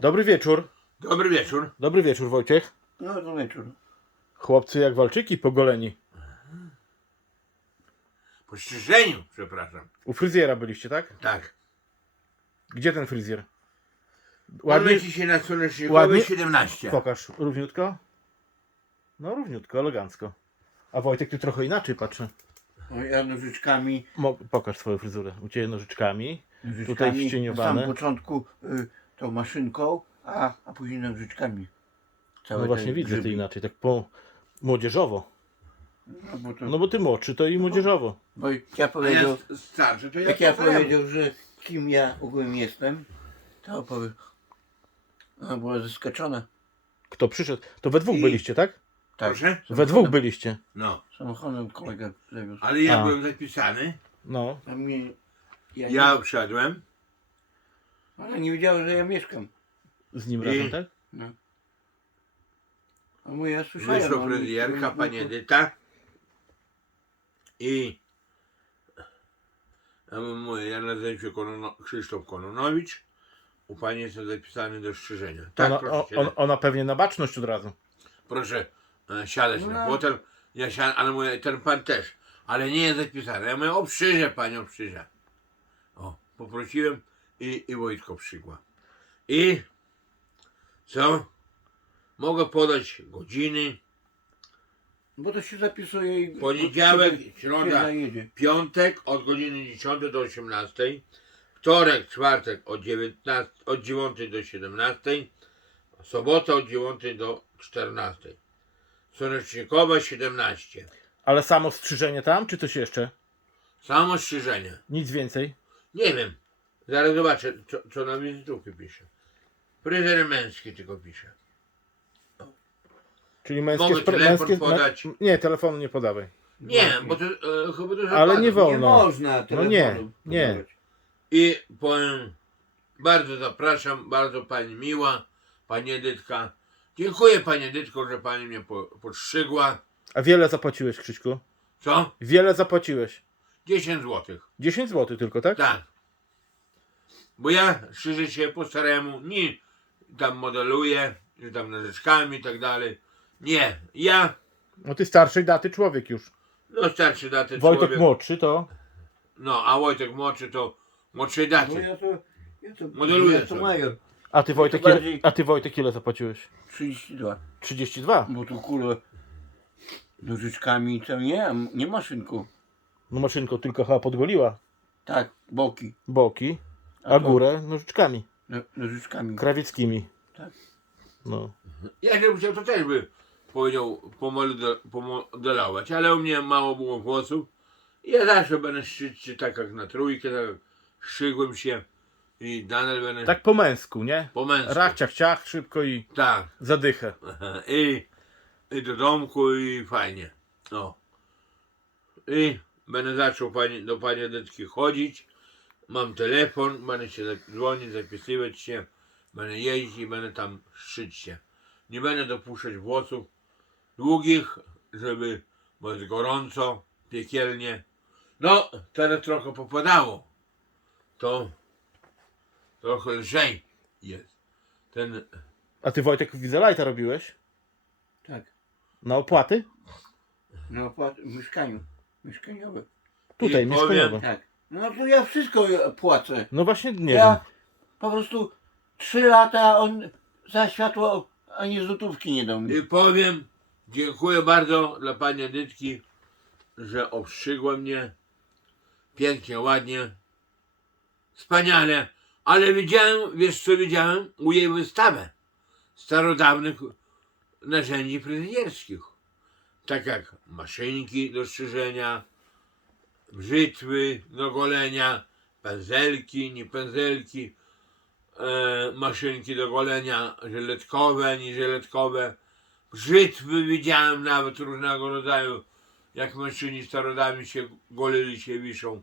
Dobry wieczór. Dobry wieczór. Dobry wieczór, Wojciech. No to wieczór. Chłopcy jak walczyki pogoleni. Po strzyżeniu, przepraszam. U fryzjera byliście, tak? Tak. Gdzie ten fryzjer? Ładnie Ładnie? ci się na słonecznikowej ładnie? 17. Pokaż. Równiutko? No równiutko, elegancko. A Wojtek tu trochę inaczej patrzy. No, ja nożyczkami, Mo- pokaż swoją fryzurę. U Ciebie nożyczkami. nożyczkami Tutaj na ścieniowane. samym początku y, tą maszynką, a, a później nożyczkami. Całe No właśnie te widzę ty grzyby. inaczej, tak po młodzieżowo. No bo, to, No bo ty młodszy, to i młodzieżowo. bo ja A ja powiedział, s- starszy, to ja jak ja po staremu. powiedział, że kim ja ogólnie jestem, to powie, ona była zaskoczona. Kto przyszedł? To we dwóch I- byliście, tak? Tak, Proszę? We dwóch byliście. No. Samochodem kolega zawiózł. Ale ja A. byłem zapisany. No. A mnie, ja, Ja nie, wszedłem. Ale nie wiedziała, że ja mieszkam. Z nim I- razem, tak? No. A mój ja słyszałem. Wyszła ale- fryzjerka, pani Edyta. I ja mówię, ja nazywam się Konono, Krzysztof Kononowicz. U pani jestem zapisany do strzyżenia. Tak, ona, proszę, o, siadać. on, ona pewnie na baczność od razu. proszę e, siadać na No. fotel. Ja siadam, ale mówię, ten pan też. Ale nie jest zapisany. Ja mówię, obrzyżę panią, obrzyżę. O, poprosiłem i, i Wojtko przygła. I co? Mogę podać godziny. Bo to się zapisuje i... Poniedziałek, środa, zajedzie. piątek od godziny 10 do 18. Wtorek, czwartek od, 19, od 9 do 17. Sobota od 9 do 14. Słonecznikowa 17. Ale samo strzyżenie tam, czy coś jeszcze? Samo strzyżenie. Nic więcej? Nie wiem. Zaraz zobaczę, co, co na wizytówce pisze. Fryzjer męski tylko pisze. Czyli męskie... Mogę spra- telefon męskie podać? Nie, telefonu nie podawaj. Nie, bo to e, chyba to Ale nie wolno. Nie można No nie, telefonu nie. I powiem, bardzo zapraszam, bardzo pani miła, pani Edytka. Dziękuję pani Edytko, że pani mnie po, podszygła. A wiele zapłaciłeś, Krzyśku? Co? Wiele zapłaciłeś. 10 złotych. 10 zł tylko, tak? Tak. Bo ja strzyżę się po staremu, nie tam modeluję, że tam nożyczkami i tak dalej. Nie, ja, No ty starszej daty człowiek już. no starszy daty Wojtek człowiek, młodszy to... no a Wojtek młodszy to młodszej daty. No ja to... Ja to, Modeluję ja to sobie. major. A ty Wojtek, To ile, bardziej- a ty Wojtek ile zapłaciłeś? 32. 32. Bo tu kurwa nożyczkami to nie, nie maszynką. No maszynką tylko chyba podgoliła Tak, boki. boki, a górę nożyczkami No, nożyczkami. krawieckimi. Tak. No. Ja bym chciał to też by powiedział pomode- pomodelować, ale u mnie mało było włosów. Ja zawsze będę szyć się tak jak na trójkę, tak jak szygłem się i nadal będę Tak po męsku, nie? po męsku. Rach, ciach, ciach, szybko i Tak. zadychę. I, I do domku i fajnie. No. I będę zaczął pani, do pani Edytki chodzić. Mam telefon, będę się dzwonić, zapisywać się. Będę jeździć i będę tam szyć się. Nie będę dopuszczać włosów długich, żeby, bo jest gorąco, piekielnie. No, teraz trochę popadało. To trochę lżej jest. Ten A ty Wojtek widzę lighta robiłeś? Tak. Na opłaty? Na opłat w mieszkaniu. Mieszkaniowe. Tutaj, I mieszkaniowe. powiem- Tak. No to ja wszystko płacę. No właśnie nie ja wiem. po prostu 3 lata on za światło ani złotówki nie dał mi. I powiem, dziękuję bardzo dla pani Edytki, że obstrzygła mnie pięknie, ładnie, wspaniale, ale widziałem, wiesz co widziałem? U jej wystawę starodawnych narzędzi fryzjerskich, tak jak maszynki do strzyżenia, brzytwy do golenia, pędzelki, nie pędzelki, e, maszynki do golenia żyletkowe, nieżyletkowe, brzytwy widziałem nawet różnego rodzaju, jak mężczyźni starodawni się golili się wiszą.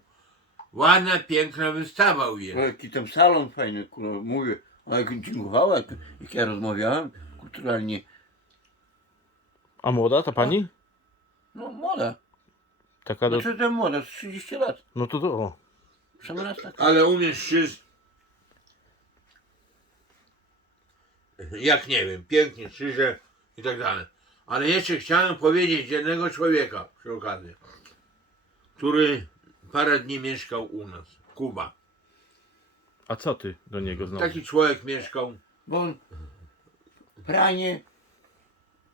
Ładna, piękna wystawa jej. jaki tam salon fajny, kurwa, mówię. A jak dziękowała, jak, jak ja rozmawiałem kulturalnie. A młoda ta pani? No młoda. Taka do... Znaczy to młoda, z 30 lat. No to to o. Ale u mężczyzn jak nie wiem, pięknie strzyże i tak dalej. Ale jeszcze chciałem powiedzieć jednego człowieka przy okazji, który parę dni mieszkał u nas, Kuba. A co ty do niego znowu? Taki człowiek mieszkał, Bo on pranie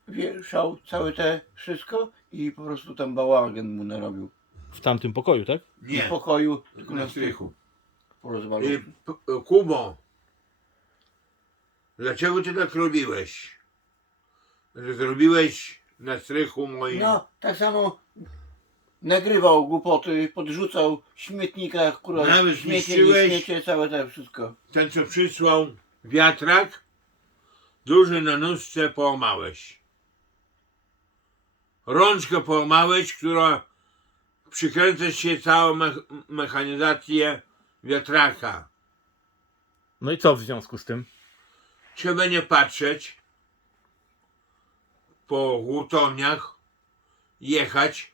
wieszał całe te wszystko i po prostu tam bałagan mu narobił. W tamtym pokoju, tak? Nie. nie, w pokoju, tylko Na na strychu. strychu. I, p- Kubo, dlaczego ty tak robiłeś? Że zrobiłeś na strychu moim... No, tak samo nagrywał głupoty, podrzucał w śmietnikach, kurwa, Nawet śmiecie, nie zniszczyłeś- śmiecie, całe te wszystko. ten co przysłał wiatrak, duży na nóżce połamałeś. Rączkę połamałeś, która przykręca się całą me mechanizację wiatraka. No i co w związku z tym? Trzeba nie patrzeć po hurtowniach, jechać,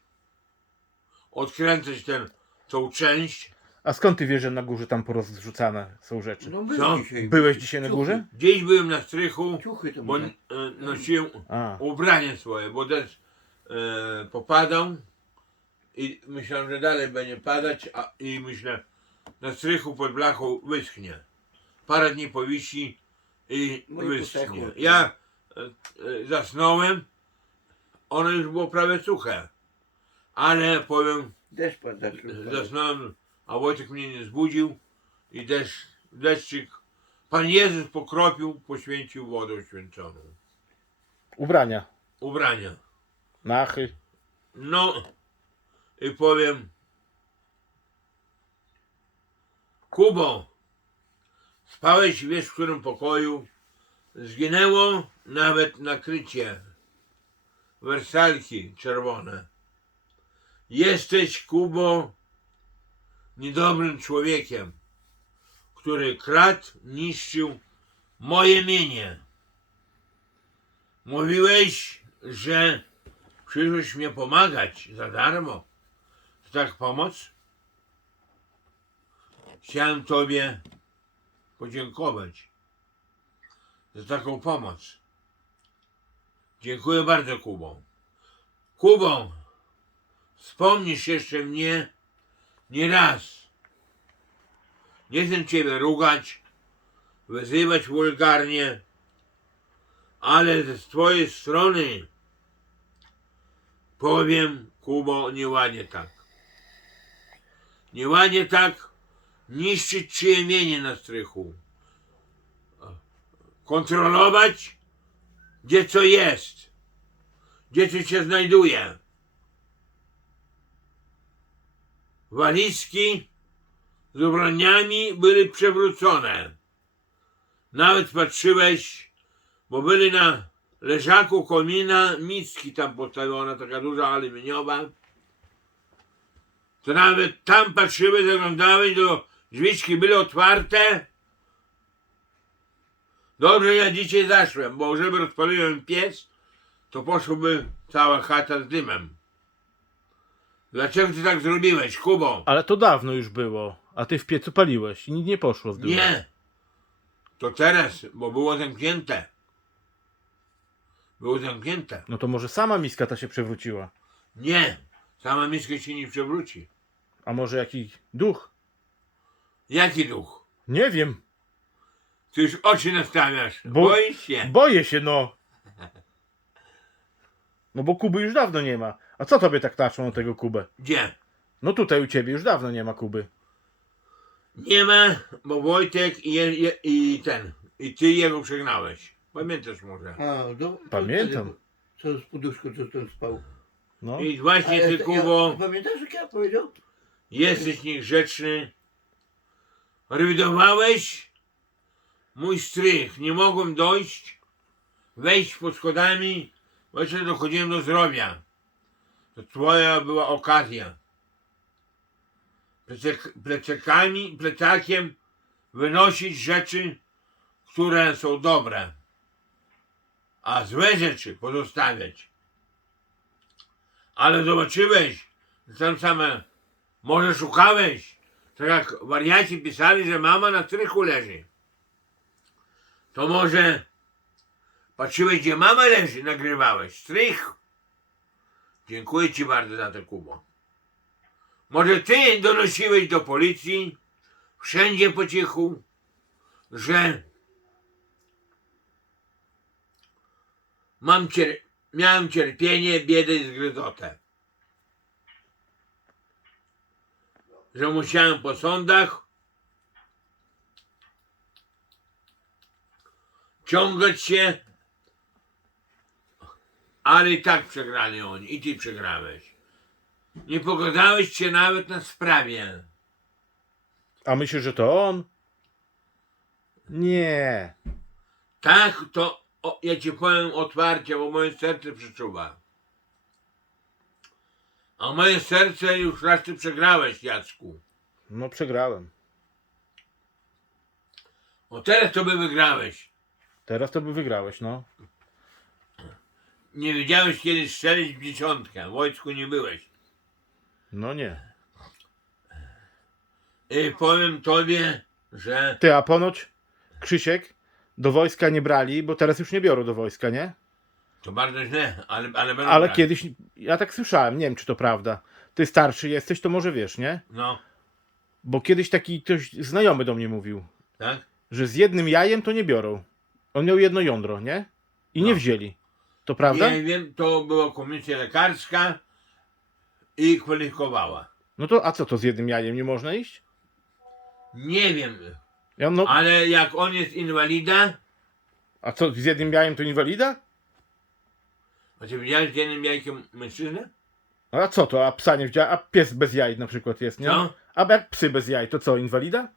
odkręcać ten, tą część. A skąd ty wiesz, że na górze tam porozrzucane są rzeczy? No, Co? był dzisiaj. Byłeś dzisiaj na Ciuchy. górze? Gdzieś byłem na strychu, Ciuchy to bo były. e, nosiłem A, ubranie swoje, bo deszcz e, popadał i myślałem, że dalej będzie padać a, i myślę, na strychu pod blachą wyschnie. Parę dni powisi i i wyschnie. Ja e, e, zasnąłem, ono już było prawie suche, ale powiem, Deszcz zasnąłem, a Wojtek mnie nie zbudził i deszcz, deszczyk, Pan Jezus pokropił, poświęcił wodą święconą. ubrania, Ubrania. Nachy. No i powiem Kubo, spałeś wiesz w którym pokoju, zginęło nawet nakrycie, wersalki czerwone. Jesteś Kubo niedobrym człowiekiem, który kradł, niszczył moje mienie. Mówiłeś, że Przyszłeś mnie pomagać za darmo. To tak pomoc? Chciałem Tobie podziękować za taką pomoc. Dziękuję bardzo, Kubo. Kubo, wspomnisz jeszcze mnie nie raz. Nie chcę Ciebie rugać, wyzywać wulgarnie, ale z Twojej strony Powiem, Kubo, nieładnie tak. Nieładnie tak niszczyć czyje mienie na strychu. Kontrolować, gdzie co jest, gdzie co się znajduje. Walizki z ubraniami były przewrócone. Nawet patrzyłeś, bo byli na leżaku komina, miski tam postawiona, taka duża aluminiowa. To nawet tam patrzyły, zaglądały, do drzwiczki były otwarte. Dobrze, ja dzisiaj zaszłem, bo żeby rozpaliłem piec, to poszłoby cała chata z dymem. Dlaczego ty tak zrobiłeś, Kubo? Ale to dawno już było. A ty w piecu paliłeś i nic nie poszło z dymem. Nie. To teraz, bo było zamknięte. Było zamknięte. No to może sama miska ta się przewróciła. Nie, sama miska się nie przewróci. A może jakiś duch? Jaki duch? Nie wiem. Ty już oczy nastawiasz. Bo- Boisz się. Boję się, no. No bo Kuby już dawno nie ma. A co tobie tak taczą o tego Kubę? Gdzie? No tutaj u ciebie już dawno nie ma Kuby. Nie ma, bo Wojtek i, je, je, i ten, i ty jego przegnałeś. Pamiętasz może? A, to Pamiętam. wtedy, Co z poduszką, co tam spał. No. I właśnie Ale ty, to Kubo, Ja, pamiętasz, jak ja powiedział? jesteś niegrzeczny. Rewidowałeś mój strych. Nie mogłem dojść, wejść pod schodami, bo jeszcze dochodziłem do zdrowia. To twoja była okazja. Plecek, plecakami, plecakiem wynosić rzeczy, które są dobre, a złe rzeczy pozostawiać. Ale zobaczyłeś, tam same, może szukałeś, tak jak wariaci pisali, że mama na strychu leży. To może Patrzyłeś, gdzie mama leży, nagrywałeś. Strych. Dziękuję ci bardzo za to, Kubo. Może ty donosiłeś do policji, wszędzie po cichu, że mam cier- miałem cierpienie, biedę i zgryzotę. Że musiałem po sądach ciągać się, ale i tak przegrali oni, i ty przegrałeś. Nie pogadałeś się nawet na sprawie. A myślisz, że to on? Nie. Tak, to o, ja ci powiem otwarcie, bo moje serce przeczuwa. A moje serce już raz ty przegrałeś, Jacku. No przegrałem. O teraz to by wygrałeś. Teraz to by wygrałeś, no. Nie wiedziałeś kiedy strzelić w dziesiątkę. W wojsku nie byłeś. No nie. I powiem tobie, że Ty, a ponoć Krzysiek do wojska nie brali, bo teraz już nie biorą do wojska, nie? to bardzo źle, ale, ale będą Ale brać. kiedyś, ja tak słyszałem, nie wiem czy to prawda. Ty starszy jesteś, to może wiesz, nie? No, Bo kiedyś taki ktoś znajomy do mnie mówił, tak? że z jednym jajem to nie biorą. On miał jedno jądro, nie? I nie No. wzięli. To prawda? Nie wiem, to była komisja lekarska i kwalifikowała. No to a co to z jednym jajem nie można iść? Nie wiem, Ja, no, ale jak on jest inwalida, a co z jednym jajem to inwalida? a ty widziałeś z jednym jajkiem mężczyznę? A co to? A psa nie wzięła? A pies bez jaj na przykład jest, nie? Co? A jak psy bez jaj, to co, inwalida?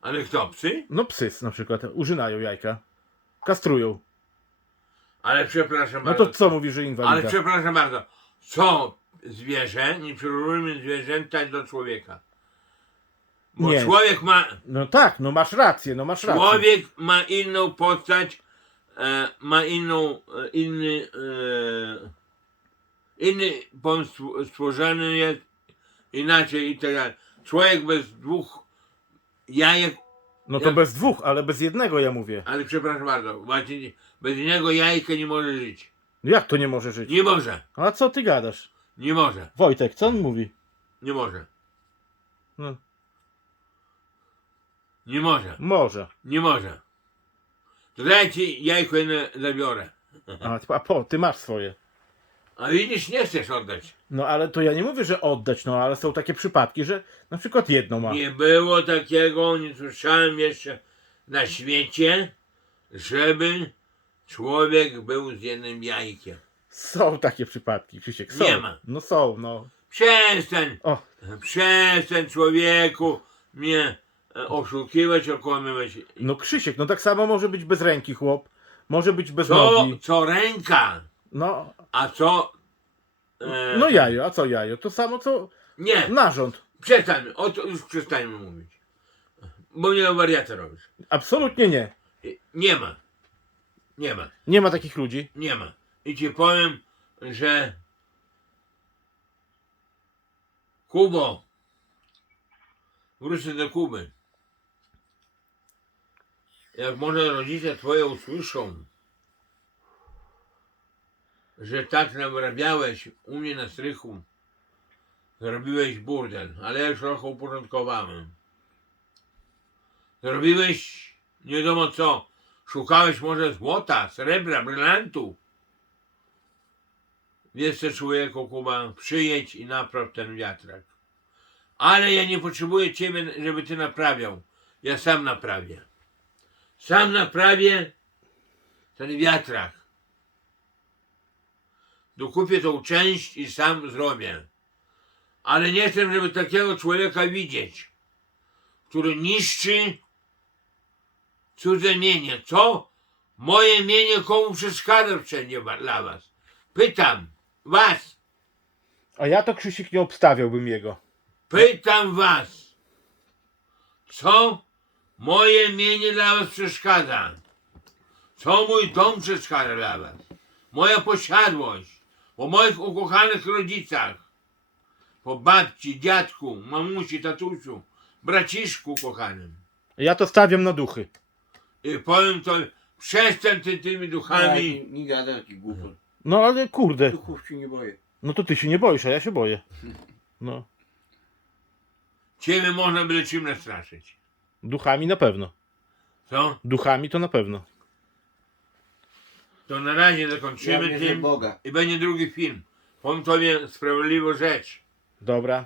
Ale kto, psy? No psy na przykład, użynają jajka. Kastrują. Ale przepraszam No bardzo. to co mówi, że Ale inwalida? przepraszam bardzo. Co zwierzę, nie przyrównujmy zwierzęta do człowieka. Bo Nie. człowiek ma, No tak, no masz rację, no masz rację. człowiek ma inną postać, e, ma inną, e, inny, e, inny stw- stworzony jest inaczej i tak dalej. Człowiek bez dwóch jajek, No to bez dwóch, ale bez jednego ja mówię. ale przepraszam bardzo, właśnie nie- bez niego jajka nie może żyć. No jak to nie może żyć? Nie może, A co ty gadasz? nie może, Wojtek, co on mówi? nie może, No, nie może. może. Nie może. To daj ci jajko jedno zabiorę. A, a po, ty masz swoje. A widzisz, nie chcesz oddać. No ale to ja nie mówię, że oddać, no ale są takie przypadki, że na przykład jedno ma. Nie było takiego, nie słyszałem jeszcze na świecie, żeby człowiek był z jednym jajkiem. Są takie przypadki, Krzysiek, są. Nie ma. No są, no. Przestań, O, przestań człowieku mnie oszukiwać, okłamywać. no Krzysiek, no tak samo może być bez ręki chłop, może być bez Co, nogi. co ręka, No, a co... e, no jajo, a co jajo? To samo co Nie, narząd. przestańmy, o to już przestańmy mówić. Bo nie wariata robisz. Absolutnie nie. Nie ma. Nie ma. Nie ma takich ludzi. Nie ma. I ci powiem, że Kubo, wrócę do Kuby. Jak może rodzice twoje usłyszą, że tak nabrabiałeś u mnie na strychu, zrobiłeś burdel, ale ja już trochę uporządkowałem. Zrobiłeś nie wiadomo co, szukałeś może złota, srebra, brylantów. Wiesz co człowieku, Kuba, przyjedź i napraw ten wiatrak. Ale ja nie potrzebuję ciebie, żeby ty naprawiał. Ja sam naprawię. Sam naprawię ten wiatrak. Dokupię tą część i sam zrobię. Ale nie chcę, żeby takiego człowieka widzieć, który niszczy cudze mienie. Co? Moje mienie komu przeszkadza wszędzie dla was? Pytam was, A ja to Krzysiek nie obstawiałbym jego. pytam was. Co moje mienie dla was przeszkadza? Co mój dom przeszkadza dla was? Moja posiadłość, po moich ukochanych rodzicach, po babci, dziadku, mamusi, tatusiu, braciszku kochanym. Ja to stawiam na duchy. I powiem to, Przestań ty tymi duchami. Nie, nie gada taki głupot. No ale kurde, Duchów się nie boję. no to ty się nie boisz, a ja się boję. No, Ciebie można byle czym nastraszyć. Duchami na pewno. Co? Duchami to na pewno. To na razie Ja zakończymy wierzę w tym Boga. i będzie drugi film. Powiem tobie sprawiedliwą rzecz. Dobra.